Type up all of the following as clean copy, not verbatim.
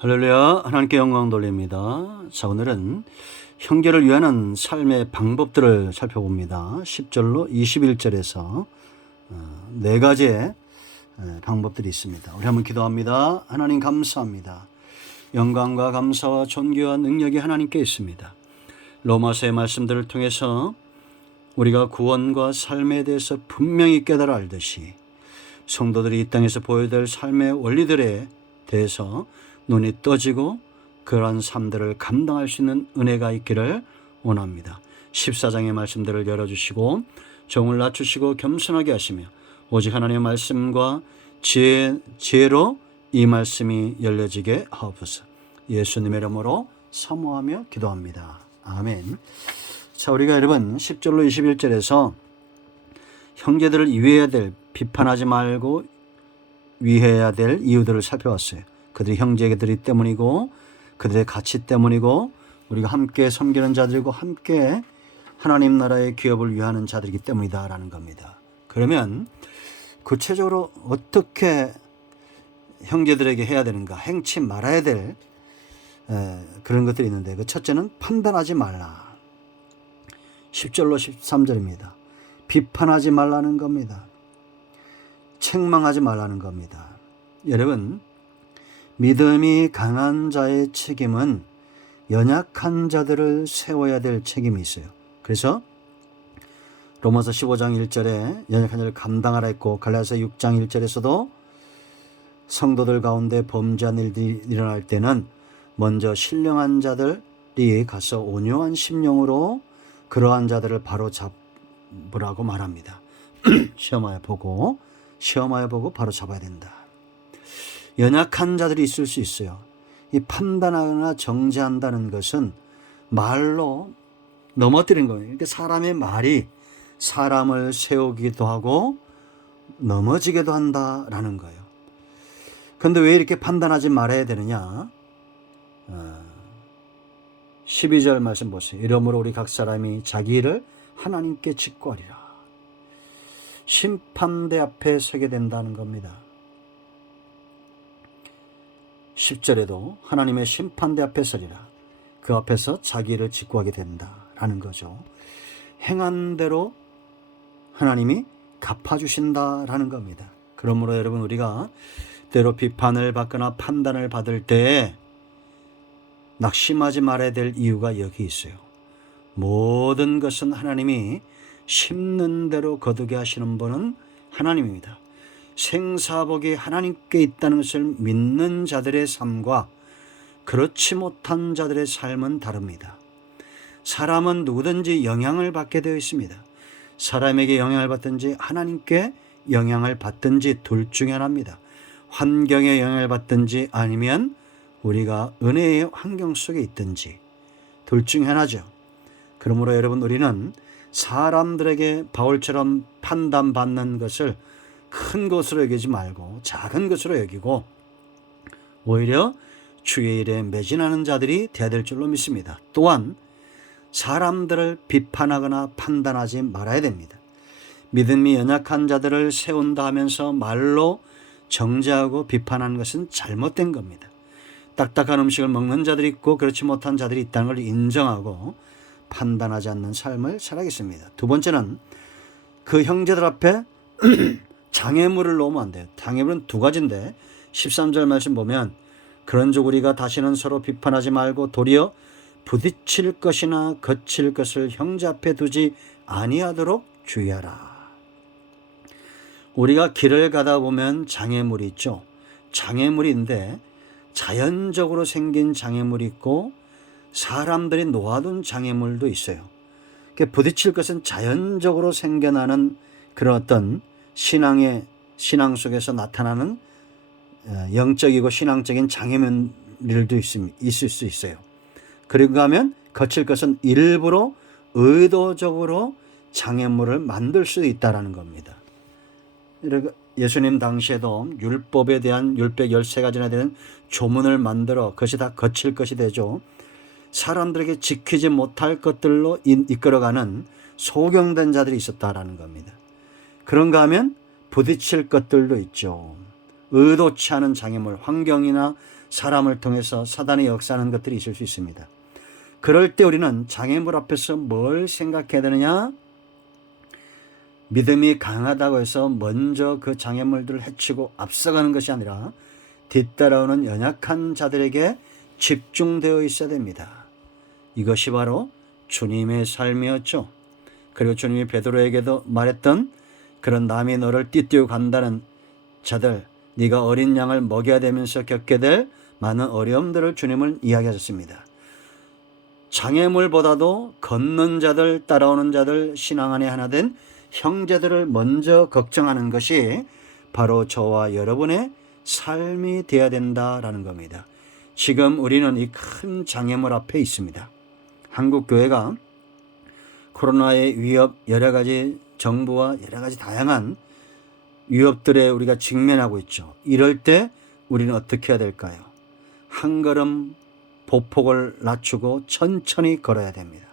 할렐루야, 하나님께 영광 돌립니다. 자, 오늘은 형제를 위하는 삶의 방법들을 살펴봅니다. 10절로 21절에서 네 가지의 방법들이 있습니다. 우리 한번 기도합니다. 하나님 감사합니다. 영광과 감사와 존귀와 능력이 하나님께 있습니다. 로마서의 말씀들을 통해서 우리가 구원과 삶에 대해서 분명히 깨달아 알듯이 성도들이 이 땅에서 보여야 될 삶의 원리들에 대해서 눈이 떠지고 그러한 삶들을 감당할 수 있는 은혜가 있기를 원합니다. 14장의 말씀들을 열어주시고 정을 낮추시고 겸손하게 하시며 오직 하나님의 말씀과 지혜로 이 말씀이 열려지게 하옵소서. 예수님의 이름으로 사모하며 기도합니다. 아멘. 자, 우리가 여러분 10절로 21절에서 형제들을 위해야 될, 비판하지 말고 위해야 될 이유들을 살펴왔어요. 그들이 형제들이 때문이고 그들의 가치 때문이고 우리가 함께 섬기는 자들이고 함께 하나님 나라의 기업을 위하는 자들이기 때문이다라는 겁니다. 그러면 구체적으로 어떻게 형제들에게 해야 되는가, 행치 말아야 될 그런 것들이 있는데, 그 첫째는 판단하지 말라. 10절로 13절입니다. 비판하지 말라는 겁니다. 책망하지 말라는 겁니다. 여러분, 믿음이 강한 자의 책임은 연약한 자들을 세워야 될 책임이 있어요. 그래서 로마서 15장 1절에 연약한 자를 감당하라 했고, 갈라디아서 6장 1절에서도 성도들 가운데 범죄한 일들이 일어날 때는 먼저 신령한 자들이 가서 온유한 심령으로 그러한 자들을 바로 잡으라고 말합니다. 시험하여 보고 바로 잡아야 된다. 연약한 자들이 있을 수 있어요. 이 판단하거나 정죄한다는 것은 말로 넘어뜨리는 거예요. 그러니까 사람의 말이 사람을 세우기도 하고 넘어지기도 한다라는 거예요. 그런데 왜 이렇게 판단하지 말아야 되느냐? 12절 말씀 보세요. 이러므로 우리 각 사람이 자기 일을 하나님께 직구하리라. 심판대 앞에 서게 된다는 겁니다. 10절에도 하나님의 심판대 앞에 서리라. 그 앞에서 자기 일을 직구하게 된다라는 거죠. 행한 대로 하나님이 갚아주신다라는 겁니다. 그러므로 여러분, 우리가 때로 비판을 받거나 판단을 받을 때 낙심하지 말아야 될 이유가 여기 있어요. 모든 것은 하나님이 심는 대로 거두게 하시는 분은 하나님입니다. 생사복이 하나님께 있다는 것을 믿는 자들의 삶과 그렇지 못한 자들의 삶은 다릅니다. 사람은 누구든지 영향을 받게 되어 있습니다. 사람에게 영향을 받든지 하나님께 영향을 받든지 둘 중에 하나입니다. 환경에 영향을 받든지 아니면 우리가 은혜의 환경 속에 있든지 둘 중에 하나죠. 그러므로 여러분, 우리는 사람들에게 바울처럼 판단받는 것을 큰 것으로 여기지 말고 작은 것으로 여기고 오히려 주의 일에 매진하는 자들이 되어야 될 줄로 믿습니다. 또한 사람들을 비판하거나 판단하지 말아야 됩니다. 믿음이 연약한 자들을 세운다 하면서 말로 정죄하고 비판하는 것은 잘못된 겁니다. 딱딱한 음식을 먹는 자들이 있고 그렇지 못한 자들이 있다는 걸 인정하고 판단하지 않는 삶을 살아야겠습니다. 두 번째는 그 형제들 앞에 장애물을 놓으면 안 돼요. 장애물은 두 가지인데 13절 말씀 보면 그런즉 우리가 다시는 서로 비판하지 말고 도리어 부딪힐 것이나 거칠 것을 형제 앞에 두지 아니하도록 주의하라. 우리가 길을 가다 보면 장애물이 있죠. 장애물인데 자연적으로 생긴 장애물이 있고 사람들이 놓아둔 장애물도 있어요. 부딪힐 것은 자연적으로 생겨나는 그런 어떤 신앙 속에서 나타나는 영적이고 신앙적인 장애물들도 있을 수 있어요. 그리고 하면 거칠 것은 일부러 의도적으로 장애물을 만들 수도 있다는 겁니다. 예수님 당시에도 율법에 대한 율법 13가지나 되는 조문을 만들어 그것이 다 거칠 것이 되죠. 사람들에게 지키지 못할 것들로 이끌어가는 소경된 자들이 있었다라는 겁니다. 그런가 하면 부딪힐 것들도 있죠. 의도치 않은 장애물, 환경이나 사람을 통해서 사단이 역사하는 것들이 있을 수 있습니다. 그럴 때 우리는 장애물 앞에서 뭘 생각해야 되느냐? 믿음이 강하다고 해서 먼저 그 장애물들을 해치고 앞서가는 것이 아니라 뒤따라오는 연약한 자들에게 집중되어 있어야 됩니다. 이것이 바로 주님의 삶이었죠. 그리고 주님이 베드로에게도 말했던 그런 남이 너를 띠띠고 간다는 자들, 네가 어린 양을 먹여야 되면서 겪게 될 많은 어려움들을 주님은 이야기하셨습니다. 장애물보다도 걷는 자들, 따라오는 자들, 신앙 안에 하나 된 형제들을 먼저 걱정하는 것이 바로 저와 여러분의 삶이 되어야 된다라는 겁니다. 지금 우리는 이 큰 장애물 앞에 있습니다. 한국 교회가 코로나의 위협, 여러 가지 정부와 여러 가지 다양한 위협들에 우리가 직면하고 있죠. 이럴 때 우리는 어떻게 해야 될까요? 한 걸음 보폭을 낮추고 천천히 걸어야 됩니다.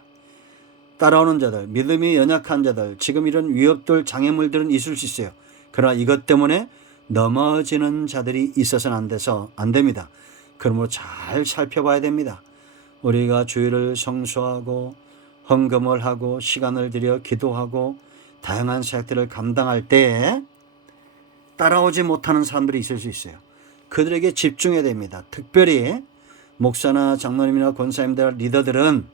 따라오는 자들, 믿음이 연약한 자들, 지금 이런 위협들, 장애물들은 있을 수 있어요. 그러나 이것 때문에 넘어지는 자들이 있어서는 안 됩니다. 그러므로 잘 살펴봐야 됩니다. 우리가 주일을 성수하고 헌금을 하고 시간을 들여 기도하고 다양한 사역들을 감당할 때에 따라오지 못하는 사람들이 있을 수 있어요. 그들에게 집중해야 됩니다. 특별히 목사나 장로님이나 권사님들, 리더들은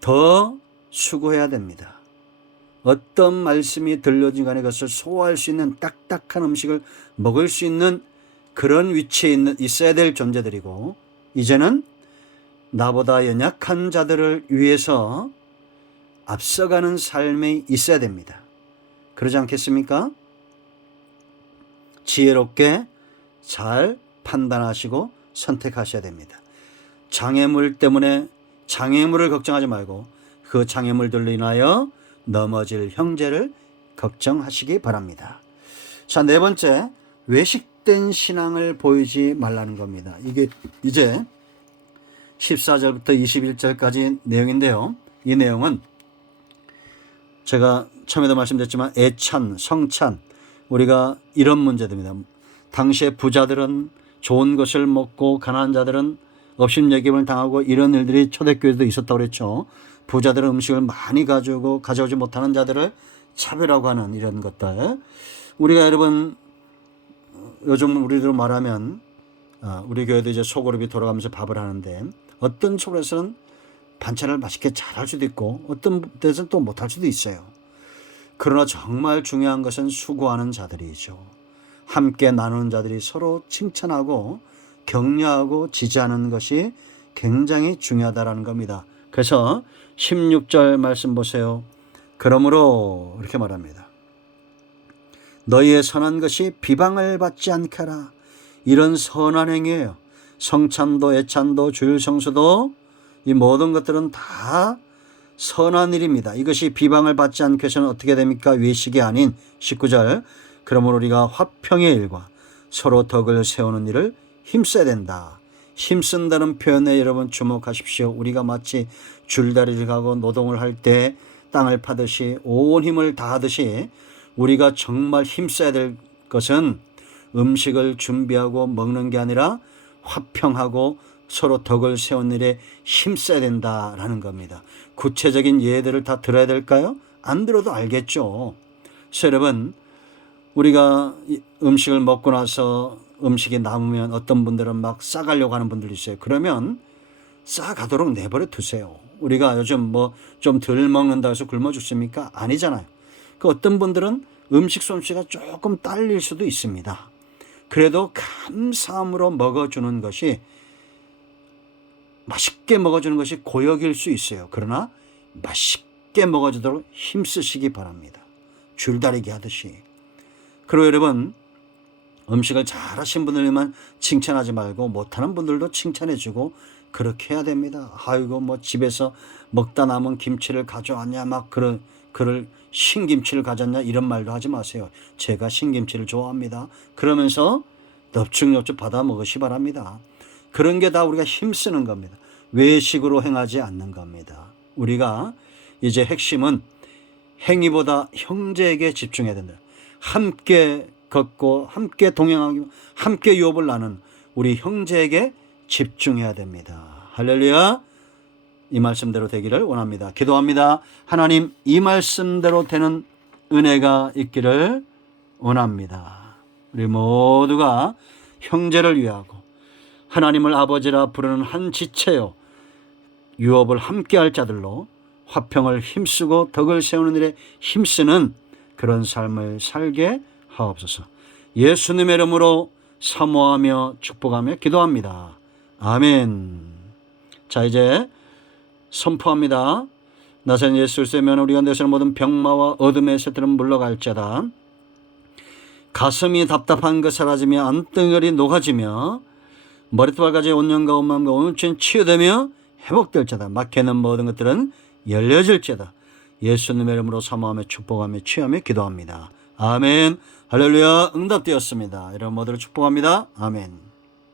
더 수고해야 됩니다. 어떤 말씀이 들려진 간에 그것을 소화할 수 있는 딱딱한 음식을 먹을 수 있는 그런 위치에 있어야 될 존재들이고, 이제는 나보다 연약한 자들을 위해서 앞서가는 삶이 있어야 됩니다. 그러지 않겠습니까? 지혜롭게 잘 판단하시고 선택하셔야 됩니다. 장애물 때문에 장애물을 걱정하지 말고 그 장애물들로 인하여 넘어질 형제를 걱정하시기 바랍니다. 자, 네 번째, 외식된 신앙을 보이지 말라는 겁니다. 이게 이제 14절부터 21절까지 내용인데요. 이 내용은 제가 처음에도 말씀드렸지만 애찬, 성찬, 우리가 이런 문제들입니다. 당시에 부자들은 좋은 것을 먹고 가난한 자들은 업신여김을 당하고 이런 일들이 초대교회에도 있었다고 그랬죠. 부자들은 음식을 많이 가져오지 못하는 자들을 차별하고 하는 이런 것들. 우리가 여러분 요즘 우리로 말하면 우리 교회도 이제 소그룹이 돌아가면서 밥을 하는데 어떤 소그룹에서는 반찬을 맛있게 잘 할 수도 있고 어떤 데서는 또 못할 수도 있어요. 그러나 정말 중요한 것은 수고하는 자들이죠. 함께 나누는 자들이 서로 칭찬하고 격려하고 지지하는 것이 굉장히 중요하다는 겁니다. 그래서 16절 말씀 보세요. 그러므로 이렇게 말합니다. 너희의 선한 것이 비방을 받지 않게 하라. 이런 선한 행위예요. 성찬도 애찬도 주일 성수도 이 모든 것들은 다 선한 일입니다. 이것이 비방을 받지 않게 해서는 어떻게 됩니까? 외식이 아닌 19절. 그러므로 우리가 화평의 일과 서로 덕을 세우는 일을 힘써야 된다. 힘쓴다는 표현에 여러분 주목하십시오. 우리가 마치 줄다리를 가고 노동을 할 때 땅을 파듯이 온 힘을 다하듯이 우리가 정말 힘써야 될 것은 음식을 준비하고 먹는 게 아니라 화평하고 서로 덕을 세운 일에 힘써야 된다라는 겁니다. 구체적인 예들을 다 들어야 될까요? 안 들어도 알겠죠. 그래서 여러분, 우리가 음식을 먹고 나서 음식이 남으면 어떤 분들은 막 싸가려고 하는 분들이 있어요. 그러면 싸가도록 내버려 두세요. 우리가 요즘 뭐 좀 덜 먹는다 해서 굶어 죽습니까? 아니잖아요. 그 어떤 분들은 음식 솜씨가 조금 딸릴 수도 있습니다. 그래도 감사함으로 먹어주는 것이, 맛있게 먹어주는 것이 고역일 수 있어요. 그러나 맛있게 먹어주도록 힘쓰시기 바랍니다. 줄다리기 하듯이. 그리고 여러분, 음식을 잘하신 분들만 칭찬하지 말고 못하는 분들도 칭찬해주고 그렇게 해야 됩니다. 아이고 뭐 집에서 먹다 남은 김치를 가져왔냐, 막 그럴 신김치를 가져왔냐 이런 말도 하지 마세요. 제가 신김치를 좋아합니다. 그러면서 넙죽넙죽 받아 먹으시 바랍니다. 그런 게 다 우리가 힘쓰는 겁니다. 외식으로 행하지 않는 겁니다. 우리가 이제 핵심은 행위보다 형제에게 집중해야 된다. 함께 걷고 함께 동행하고 함께 유업을 나눈 우리 형제에게 집중해야 됩니다. 할렐루야. 이 말씀대로 되기를 원합니다. 기도합니다. 하나님, 이 말씀대로 되는 은혜가 있기를 원합니다. 우리 모두가 형제를 위하고 하나님을 아버지라 부르는 한 지체요 유업을 함께할 자들로 화평을 힘쓰고 덕을 세우는 일에 힘쓰는 그런 삶을 살게 하옵소서. 예수님의 이름으로 사모하며 축복하며 기도합니다. 아멘. 자, 이제 선포합니다. 나사렛 예수 그리스도의 면 우리가 내세우는 모든 병마와 어둠의 세들은 물러갈지어다. 가슴이 답답한 것 사라지며 안덩어리 녹아지며 머리털까지 온영과 온마음과 온전히 치유되며 회복될지어다. 막혀있는 모든 것들은 열려질지어다. 예수님의 이름으로 사모하며 축복하며 취하며 기도합니다. 아멘. 할렐루야. 응답되었습니다. 여러분 모두를 축복합니다. 아멘.